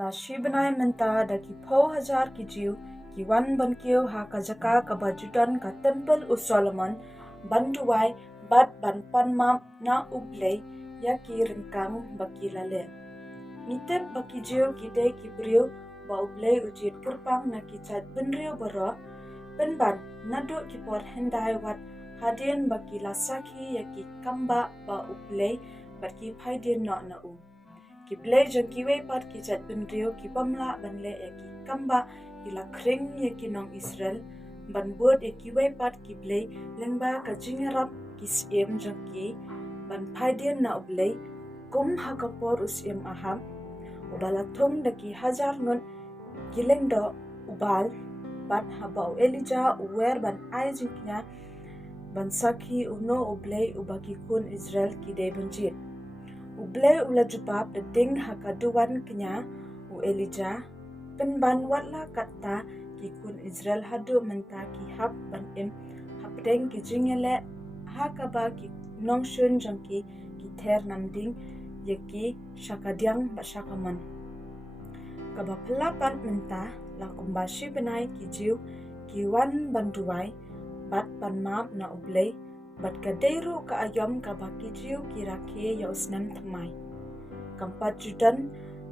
La shibanai menta da ki po hajar ki jiu ki wan ban kiu ha ka jaka ka bajudan ka temple u Solomon banduai bat ban panmam na ublei ya ki ringkang baki lale. Mitep baki jiu ki de ki priu ba ublei ujit kerpang na ki chat benriu bero penban nadu ki por hendai wat hadien baki lasaki ya ki kamba ba ublei baki paidien no na u. Ki blei jang ki wei pat ki chat benriu ki bamla banle ya ki kamba ila kring ya ki nong Israel ban buat ya ki wei pat ki blei lengba ka jingerap ki siem jang ki ban paidien na ublei kum hakapor usiem aham ubala thum da ki hajar ngun kileng do ubal ban habau Elijah uwer ban aijingnya ban sakhi uno ublei ubaki kun Israel ki de banjit ublei ula jupap da ding hakaduan kenya u Elijah penban watla kata ki kun Israel hadu menta ki hap ban hapdeng ki jingele hakaba ki nongshun jangki ki ther namding yeki shakadyang ba shakaman kaba pelapan menta la kumbashi benai ki jiu ki wan banduai bat panmap na ublei bat kadeiru ka ayom ka baki jiu ki rakhe ya usnam thamai kampat judan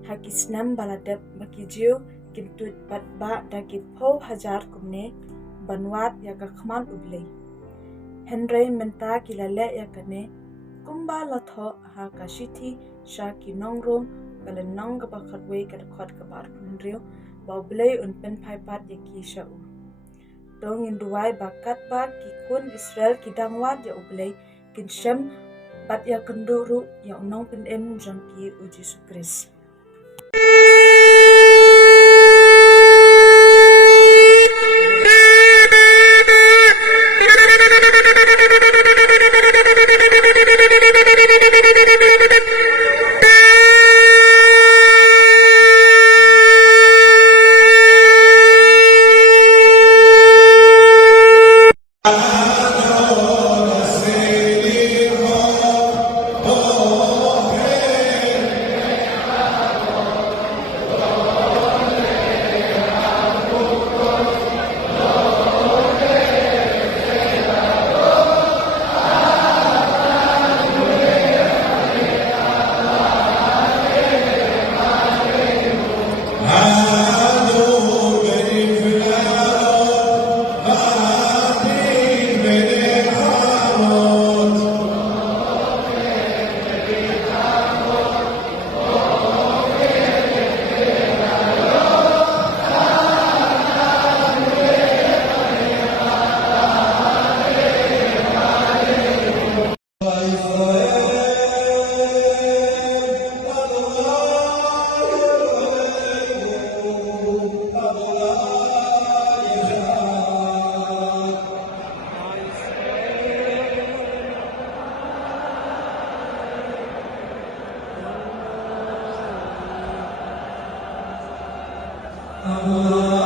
hakisnam baladep baki jiu kintut bat ba daki po hajar kumne banwat ya ka khman ublei Henry menta ki lale ya kane kumba latho ha ka shithi sha ki nongrom bala nong ka bakhatwe ka khot ka bar punrio ba ublei un pen phai pat ya ki sha u dong in duai bakat ba ki kun Israel ki dangwat ya ublei kin shem bat ya kenduru ya unong pen em jang ki u Jesus Christ Allah